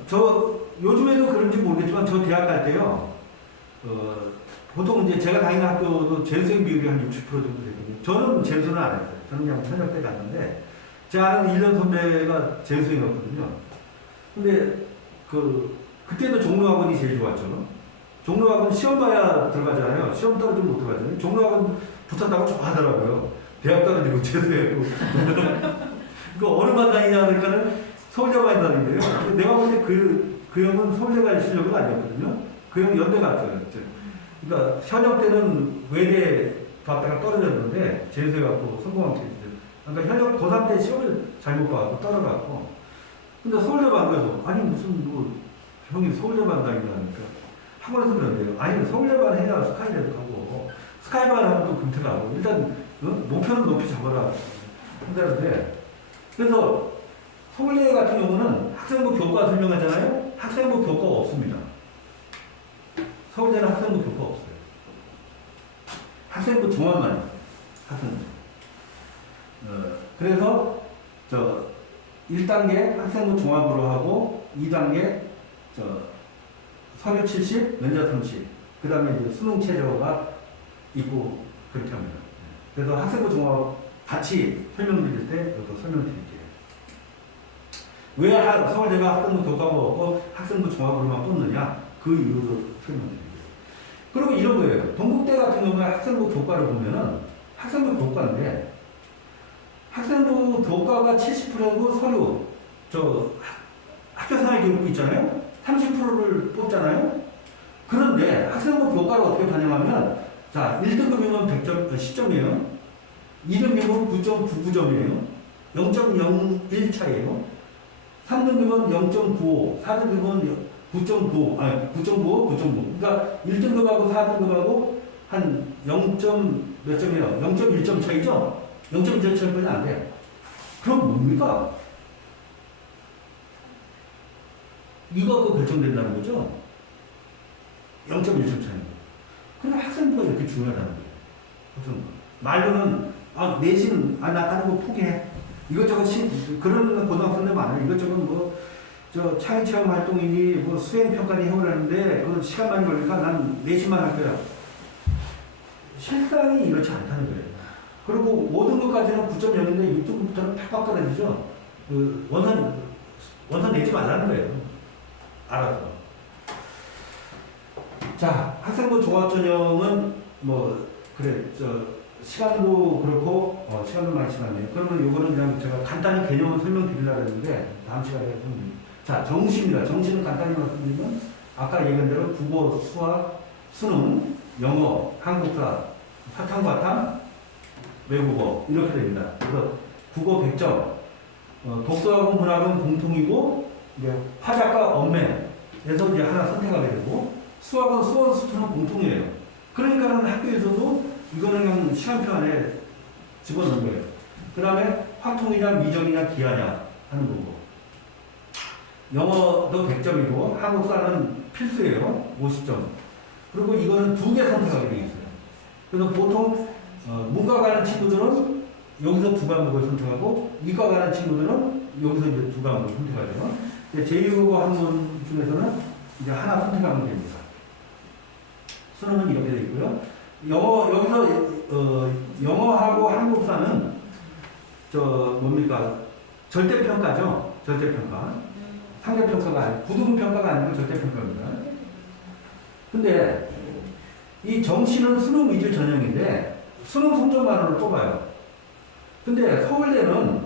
저, 요즘에도 그런지 모르겠지만, 저 대학 갈 때요, 보통 이제 제가 다니는 학교도 재수생 비율이 한 60% 정도 되거든요. 저는 재수는 안 했어요. 저는 그냥 현역 때 갔는데, 제 아는 1년 선배가 재수생이었거든요. 근데, 그때도 종로학원이 제일 좋았죠. 종로학원 시험 봐야 들어가잖아요. 시험 떨어지면 못 들어가잖아요. 종로학원 붙었다고 좋아하더라고요. 대학 떨어지고 재수했고. 그 어느 반 다니냐 그러니까는 서울대만 다니는데요. 내가 볼 때 그 형은 서울대 갈 실력은 아니었거든요. 그 형은 연대 갔어요. 그러니까 현역 때는 외대 봤다가 떨어졌는데 재수해갖고 성공한 케이스. 그러니까 현역 고3 때 시험을 잘못 봐갖고 떨어져갖고. 근데 서울대만 가서 아니 무슨 뭐 형이 서울대만 다니냐니까 학원에서 그런데요. 아니 서울대만 해야 스카이대도 가고 스카이만 하면 또 금태가고 일단 목표는 높이 잡아라 한다는데 그래서 서울대 같은 경우는 학생부 교과 설명하잖아요. 학생부 교과가 없습니다. 서울대는 학생부 교과 없어요. 학생부 종합만 해요. 학생부. 그래서 1단계 학생부 종합으로 하고 2단계 서류 70, 면접 30. 그 다음에 이제 수능 최저가 있고 그렇게 합니다. 그래서 학생부 종합 같이 설명드릴 때 이것도 설명드릴게요. 왜 서울대가 학생부 교과가 없고 학생부 종합으로만 뽑느냐? 그 이유도 설명드릴게요. 그리고 이런 거예요. 동국대 같은 경우에 학생부 교과를 보면은 학생부 교과인데 학생부 교과가 70%고 서류 학교생활 기록부 있잖아요. 30%를 뽑잖아요. 그런데 학생부 교과를 어떻게 반영하면 자 1등급이면 100점, 10점이에요. 2등급이면 9.99점이에요. 0.01 차이에요. 3등급은 0.95, 4등급은 9.95, 아니 9.95, 9.9. 그러니까 1등급하고 4등급하고 한 0. 몇 점이에요? 0.1점 차이죠? 0.1점 차이까지 안 돼요. 그럼 뭡니까? 이거 결정된다는 거죠? 0.1점 차이. 그럼 학생부가 이렇게 중요하다는 거예요. 학생부. 말로는, 내신, 나 다른 거 포기해. 이것저것, 그런 고등학생들 많아요. 이것저것 차이체험 활동이니, 수행평가니 해오라는데, 그 시간 많이 걸리니까 난 내신만 할 거야. 실상이 이렇지 않다는 거예요. 그리고 5등급까지는 9.0인데 6등급부터는 팍팍 떨어지죠? 원산 내지 말라는 거예요. 알아서. 자, 학생부 종합전형은 시간도 그렇고, 시간도 많이 지났네요. 그러면 요거는 그냥 제가 간단히 개념을 설명드리려고 했는데, 다음 시간에 설명드립니다. 자, 정시입니다. 정시는 간단히 말씀드리면, 아까 얘기한 대로 국어, 수학, 수능, 영어, 한국사, 사탐과탐, 외국어, 이렇게 됩니다. 그래서 국어 100점, 독서하고 문학은 공통이고, 이제 화작과 언매에서 이제 하나 선택하게 되고, 수학은 수원 수투는 공통이에요. 그러니까는 학교에서도 이거는 그냥 시간표 안에 집어넣은 거예요. 그 다음에 화통이냐, 미적이냐, 기하냐 하는 거고. 영어도 100점이고, 한국사는 필수예요. 50점. 그리고 이거는 2개 선택하게 되어 있어요. 그래서 보통, 문과 가는 친구들은 여기서 2과목을 선택하고, 이과 가는 친구들은 여기서 이제 2과목을 선택하죠. 제2국어 학문 중에서는 이제 하나 선택하면 됩니다. 수능은 이렇게 되어 있고요. 여기서, 영어하고 한국사는, 절대평가죠. 절대평가. 상대평가가 아니고, 부등평가가 아니고 절대평가입니다. 근데, 이 정시는 수능 위주 전형인데, 수능 성적만으로 뽑아요. 근데 서울대는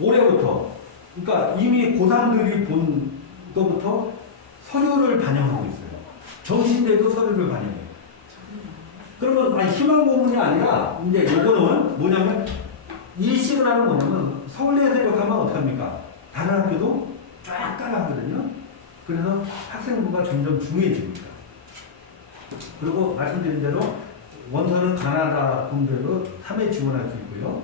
올해부터, 그러니까 이미 고3들이 본 것부터 서류를 반영하고 있어요. 정시인데도 서류를 반영해요. 그러면 희망 고문이 아니라 이제 요거는 뭐냐면 일식을 하는 뭐냐면 서울대에 생각하면 어떡합니까? 다른 학교도 쫙 따라하거든요. 그래서 학생부가 점점 중요해집니다. 그리고 말씀드린 대로 원서는 가나다 분대로 3회 지원할 수 있고요.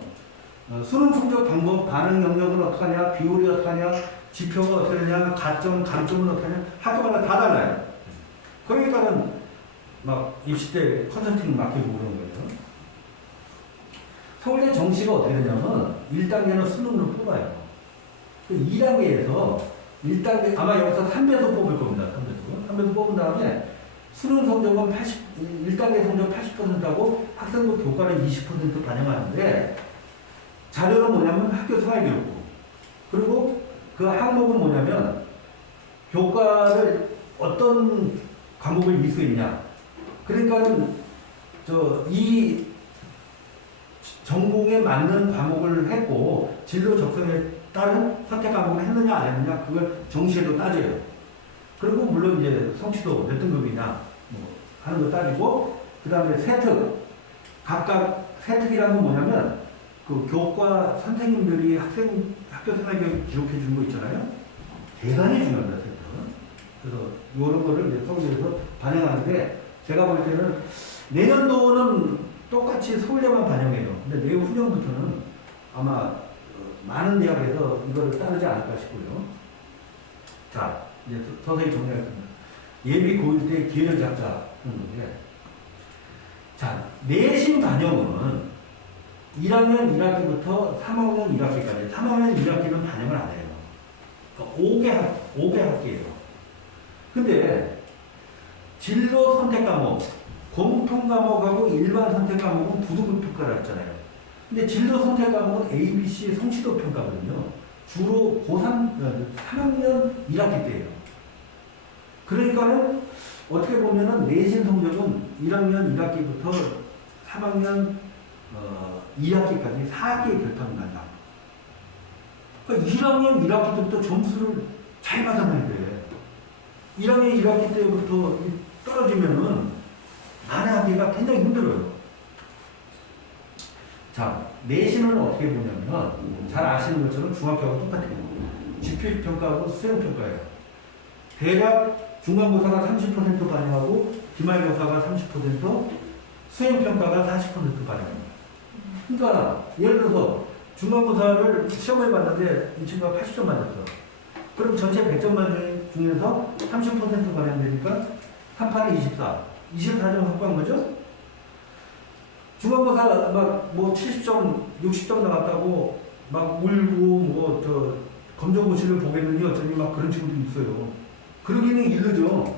수능 성적 방법, 반응 영역은 어떡하냐, 비율이 어떡하냐, 지표가 어떻게 되냐, 가점, 감점은 어떻게 하냐, 학교마다 다 달라요. 그러니까는 막 입시 때 컨설팅 맡기고 그런 거예요. 서울대 정시가 어떻게 되냐면 1단계는 수능으로 뽑아요. 2단계에서 1단계 아마 여기서 3배속 뽑을 겁니다. 3배속 뽑은 다음에 수능 성적은 1단계 성적 80%하고 학생부 교과는 20% 반영하는데 자료는 뭐냐면 학교 생활기록부. 그리고 그 항목은 뭐냐면 교과를 어떤 과목을 이수했냐. 그러니까는 이 전공에 맞는 과목을 했고 진로 적성에 따른 선택 과목을 했느냐 안 했느냐 그걸 정시에도 따져요. 그리고 물론 이제 성취도 몇 등급이냐 뭐 하는 거 따지고 그 다음에 세특 각각 세특이라는 건 뭐냐면 그 교과 선생님들이 학교 생활 기록해 주는 거 있잖아요. 대단히 중요합니다. 세특. 그래서 이런 거를 이제 서울대에서 반영하는데 제가 볼 때는 내년도는 똑같이 서울대만 반영해요. 근데 내후 후년부터는 아마 많은 대학에서 이거를 따르지 않을까 싶고요. 자, 이제 서서히 정리하겠습니다. 예비 고1 때 기회를 잡자. 자, 내신 반영은 1학년 1학기부터 3학년 1학기까지. 3학년 1학기는 반영을 안 해요. 그러니까 5개 학기예요. 근데 진로 선택 과목, 공통 과목하고 일반 선택 과목은 부등급 평가를 했잖아요. 근데 진로 선택 과목은 ABC 성취도 평가거든요. 주로 고3, 3학년 1학기 때예요. 그러니까는 어떻게 보면은 내신 성적은 1학년 1학기부터 3학년 2학기까지 4학기에 결판이 난다. 그러니까 1학년 1학기 때부터 점수를 잘 받아놔야 돼. 1학년 1학기 때부터 떨어지면은 만회하기가 굉장히 힘들어요. 자, 내신은 어떻게 보냐면 잘 아시는 것처럼 중학교하고 똑같아요. 지필평가하고 수행평가예요. 대략 중간고사가 30% 반영하고 기말고사가 30%, 수행평가가 40% 반영합니다. 그러니까 예를 들어서 중간고사를 시험을 봤는데 이 친구가 80점 맞았어. 그럼 전체 100점 만점 중에서 30% 반영되니까 3, 8이 24. 24점 확보한 거죠? 중간고사 뭐 70점, 60점 나갔다고 막 울고 검정고시를 보겠느니 어쩌니 막 그런 친구도 있어요. 그러기는 이르죠.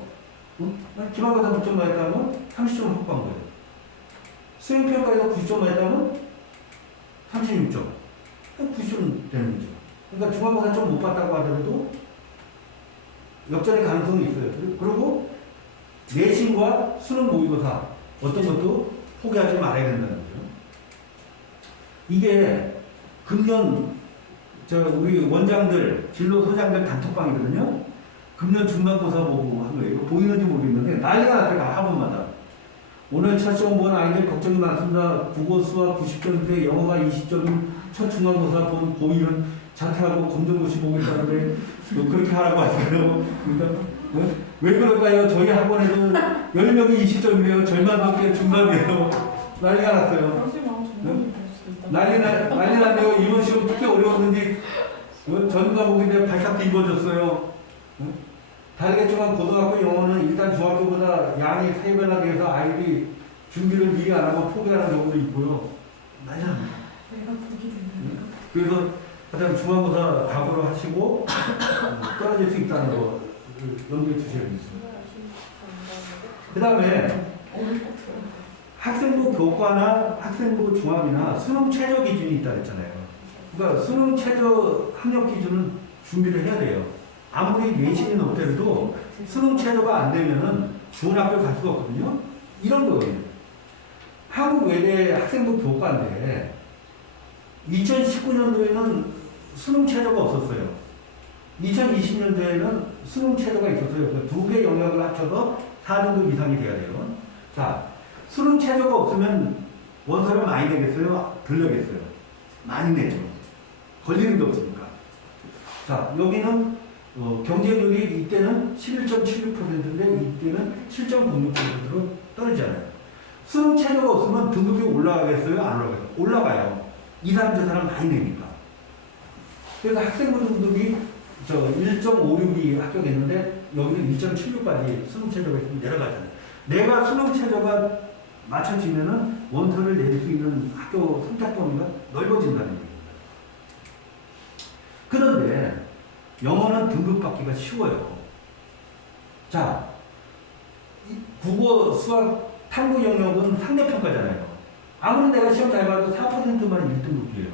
기말고사 9점 맞았다면 30점 확보한 거예요. 수행평가에서 90점 맞았다면 36점. 90점 되는 거죠. 그러니까 중간고사 좀 못 봤다고 하더라도 역전의 가능성이 있어요. 그리고 내신과 수능 모의고사 어떤 것도 포기하지 말아야 된다는 거죠. 이게 금년 우리 원장들, 진로 소장들 단톡방이거든요. 금년 중간고사 보고 한 거예요. 이거 보이는지 모르겠는데 난리가 났어요. 학원마다. 오늘 첫 시험 본 아이들 걱정이 많습니다. 국어 수학 90점인데 영어가 20점인 첫 중간고사 본 고1은 자퇴하고 검정고시 보고 있다는데 그렇게 하라고 하시더라고요. 그러니까 왜 그럴까요? 저희 학원에는 10명이 20점이에요. 절반밖에 중간이에요. 난리가 났어요. 난리 났네요. 이번 시험 특히 어려웠는지 전 과목인데 발칵 뒤집어졌어요. 다르겠지만 고등학교 영어는 일단 중학교보다 양이 3배나 돼서 아이들이 준비를 미리 안 하고 포기하는 경우도 있고요. 난리 납니다. 그래서 하여튼 중간고사 각오를 하시고 떨어질 수 있다는 거 염두에 두셔야겠습니다. 그 다음에 학생부 교과나 학생부 종합이나 수능 최저 기준이 있다 그랬잖아요. 그러니까 수능 최저 학력 기준은 준비를 해야 돼요. 아무리 내신이 높더라도 수능 최저가 안 되면은 좋은 학교 갈 수가 없거든요. 이런 거예요. 한국 외대 학생부 교과인데 2019년도에는 수능 최저가 없었어요. 2020년도에는 수능 최저가 있었어요. 그 두 개 영역을 합쳐서 4등급 이상이 돼야 돼요. 자, 수능 최저가 없으면 원서를 많이 내겠어요? 덜 내겠어요? 많이 내죠. 걸리는 게 없으니까. 자, 여기는 경쟁률이 이때는 11.76%인데 이때는 7.06%로 떨어지잖아요. 수능 최저가 없으면 등급이 올라가겠어요? 안 올라가겠어요? 올라가요. 2, 3조 사람 많이 내니까. 그래서 학생부 등급이 1.56이 합격했는데 여기는 1.76까지 수능 최저가 있으면 내려가잖아요. 내가 수능 최저가 맞춰지면은 원서를 낼 수 있는 학교 선택 범위가 넓어진다는 얘기입니다. 그런데 영어는 등급받기가 쉬워요. 자, 국어, 수학, 탐구 영역은 상대평가잖아요. 아무리 내가 시험 잘 봐도 4%만 1등급이에요.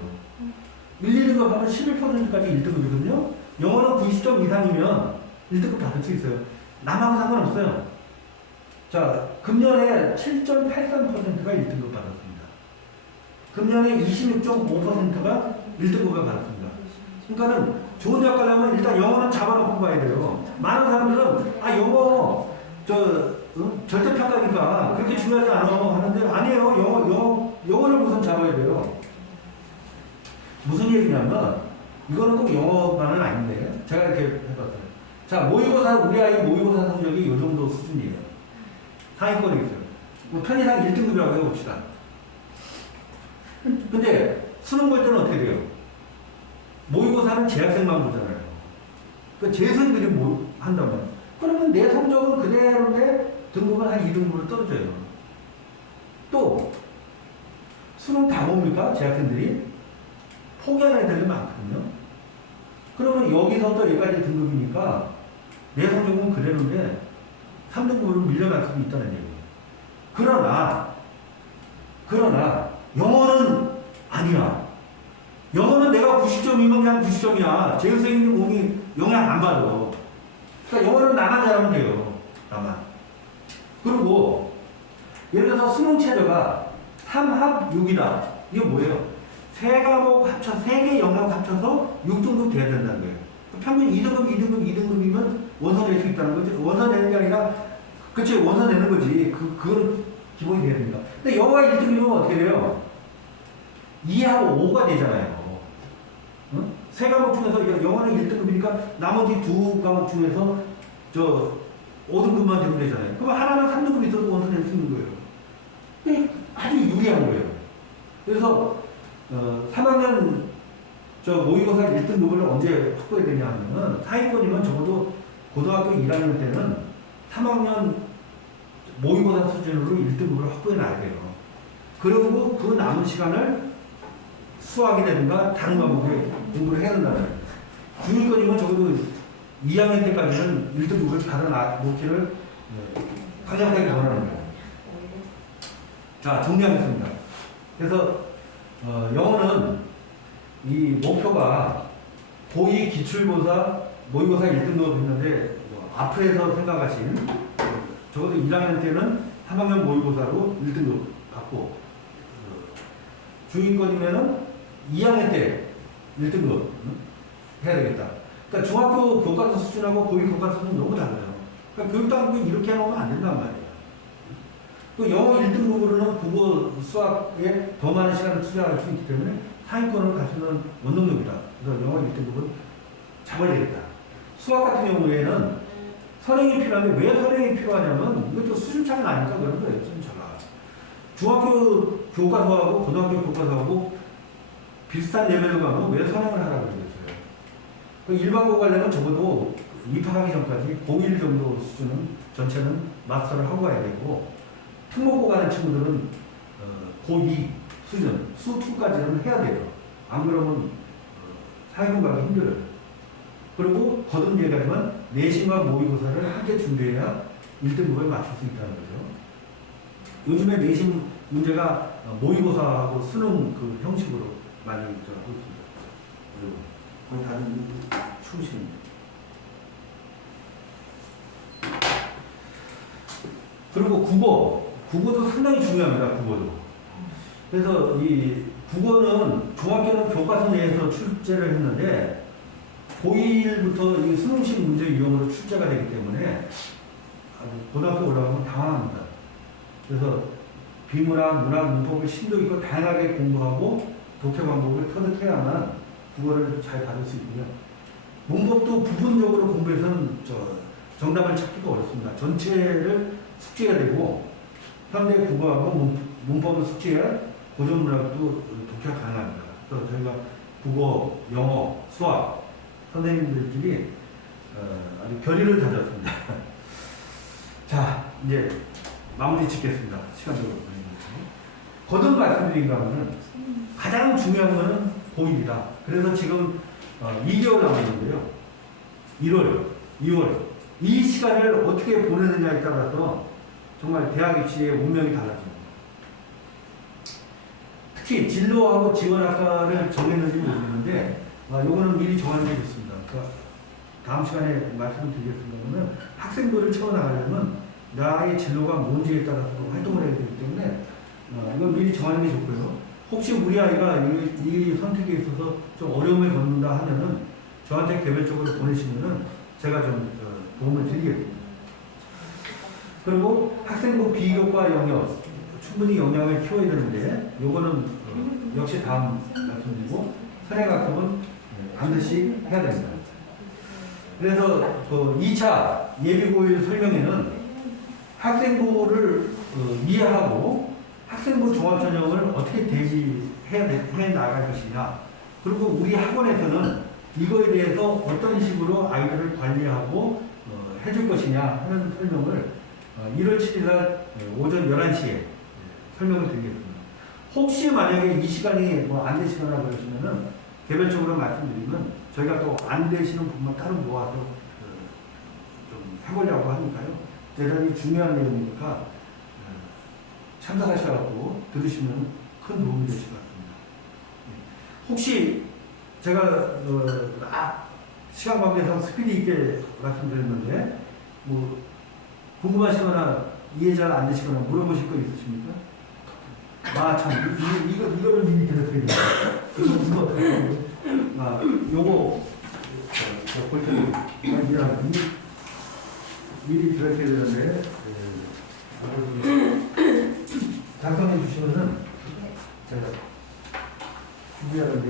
1, 2등급 하면 11%까지 1등급이거든요. 영어는 90점 이상이면 1등급 받을 수 있어요. 남하고 상관없어요. 자, 금년에 7.83%가 1등급 받았습니다. 금년에 26.5%가 1등급을 받았습니다. 그러니까는 좋은 대학 가려면 일단 영어는 잡아놓고 가야 돼요. 많은 사람들은 영어 절대평가니까 그렇게 중요하지 않아 하는데 아니에요. 영어를 우선 잡아야 돼요. 무슨 얘기냐면 이거는 꼭 영어만은 아닌데 제가 이렇게 해봤어요. 자, 모의고사 우리 아이 모의고사 성적이 이 정도 수준이에요. 상위권에 있어요. 뭐 편의상 1등급이라고 해봅시다. 근데 수능 볼 때는 어떻게 돼요? 모의고사는 재학생만 보잖아요. 그러니까 재수생들이 한다면 그러면 내 성적은 그대로인데 등급은 한 2등급으로 떨어져요. 또 수능 다 봅니까? 재학생들이 포기하는 애들이 많거든요. 그러면 여기서부터 여기까지 등급이니까 내 성적은 그대로인데 3등급으로 밀려날 수도 있다는 얘기예요. 그러나 영어는 아니야. 영어는 내가 90점이면 그냥 90점이야. 재수생이 몸이 영향 안 받아. 그러니까 영어는 나만 잘하면 돼요. 나만. 그리고 예를 들어서 수능 최저가 3합 6이다. 이게 뭐예요? 세 과목 합쳐서, 세 개 영역 합쳐서 6등급 돼야 된다는 거예요. 평균 2등급이면 원서 낼 수 있다는 거죠. 원서 내는 게 아니라, 그치, 원서 내는 거지. 그건 기본이 돼야 됩니다. 근데 영어가 1등이면 어떻게 돼요? 2하고 5가 되잖아요. 응? 세 과목 중에서 영어는 1등급이니까 나머지 두 과목 중에서 5등급만 되면 되잖아요. 그럼 하나는 3등급 있어도 원서 낼 수 있는 거예요. 아주 유리한 거예요. 그래서 3학년 모의고사 1등급을 언제 확보해야 되냐 하면 상위권이면 적어도 고등학교 1학년 때는 3학년 모의고사 수준으로 1등급을 확보해 놔야 돼요. 그리고 그 남은 시간을 수학이라든가 다른 과목에 공부를 해야 된다는 거예요. 중위권이면 적어도 2학년 때까지는 1등급을 받아 놓기를 강력하게 권하는 거예요. 자, 정리하겠습니다. 그래서 영어는 이 목표가 고2 기출고사 모의고사 1등급 했는데 앞에서 생각하신 적어도 1학년 때는 3학년 모의고사로 1등급 받고 중위권이면은 2학년 때 1등급 해야 되겠다. 그러니까 중학교 교과서 수준하고 고2 교과서 수준은 너무 달라요. 그러니까 교육당국이 이렇게 해놓으면 안 된단 말이에요. 그 영어 1등급으로는 국어, 수학에 더 많은 시간을 투자할 수 있기 때문에 상위권을 갈 수 있는 원동력이다. 그래서 영어 1등급은 잡아야 되겠다. 수학 같은 경우에는 선행이 필요한데 왜 선행이 필요하냐면 이것도 수준차가 나니까 그런 거예요. 수준차가. 중학교 교과서하고 고등학교 교과서하고 비슷한 레벨로 가면 왜 선행을 하라고 그러겠어요. 일반고 가려면 적어도 입학하기 전까지 고1 정도 수준은 전체는 마스터를 하고 가야 되고 특목고 가는 친구들은 고2 수준, 수2까지는 해야 돼요. 안 그러면 사회공 가기 힘들어요. 그리고 거듭 얘기하지만 내신과 모의고사를 함께 준비해야 1등급을 맞출 수 있다는 거죠. 요즘에 내신 문제가 모의고사하고 수능 그 형식으로 많이 하고 있습니다. 그리고 거의 다른 추우십니다. 그리고 국어도 상당히 중요합니다. 국어도. 그래서 이 국어는 중학교는 교과서 내에서 출제를 했는데 고1부터 이 수능식 문제 유형으로 출제가 되기 때문에 고등학교 올라가면 당황합니다. 그래서 비문학, 문학, 문법을 심도 있고 다양하게 공부하고 독해 방법을 터득해야만 국어를 잘 받을 수 있고요. 문법도 부분적으로 공부해서는 정답을 찾기가 어렵습니다. 전체를 숙지해야 되고 현대 국어하고 문법을 숙지해야 고전 문학도 독해가 가능합니다. 그래서 저희가 국어, 영어, 수학 선생님들끼리 아주 결의를 다졌습니다. 자, 이제 마무리 짓겠습니다. 시간도 거듭 말씀드린가 하면은 가장 중요한 거는 고입니다. 그래서 지금 2개월 남았는데요. 1월, 2월 이 시간을 어떻게 보내느냐에 따라서 정말 대학 입시의 운명이 달라집니다. 특히 진로하고 지원학과를 정했는지 모르겠는데 요거는 미리 정하는 게 좋습니다. 그러니까 다음 시간에 말씀을 드리겠습니다만 학생부를 채워나가려면 나의 진로가 뭔지에 따라서 활동을 해야 되기 때문에 이건 미리 정하는 게 좋고요. 혹시 우리 아이가 이 선택에 있어서 좀 어려움을 겪는다 하면은 저한테 개별적으로 보내시면은 제가 좀 도움을 드리겠습니다. 그리고 학생부 비교과 영역 충분히 영향을 키워야 되는데 요거는 역시 다음 말씀드리고 선행학습은 반드시 해야 됩니다. 그래서 2차 예비고일 설명회는 학생부를 이해하고 학생부 종합전형을 어떻게 대비해 나갈 것이냐, 그리고 우리 학원에서는 이거에 대해서 어떤 식으로 아이들을 관리하고 해줄 것이냐 하는 설명을 1월 7일 날 오전 11시에 설명을 드리겠습니다. 혹시 만약에 이 시간이 안 되시거나 그러시면은 개별적으로 말씀드리면 저희가 또 안 되시는 부분만 따로 모아서 좀 해보려고 하니까요. 대단히 중요한 내용이니까 참석하셔서 들으시면 큰 도움이 되실 것 같습니다. 혹시 제가 시간 관계상 스피드 있게 말씀드렸는데 뭐 궁금하시거나 이해 잘 안 되시거나 물어보실 거 있으십니까? 참 이거를 미리 드렸어야 되는데 요거 볼 때는 미리 드렸어야 되는데 작성해 주시면은 제가 준비하는데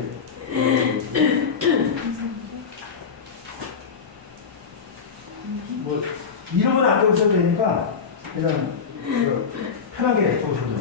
뭐 이름은 안 적으셔도 되니까 그냥 편하게 적으셔도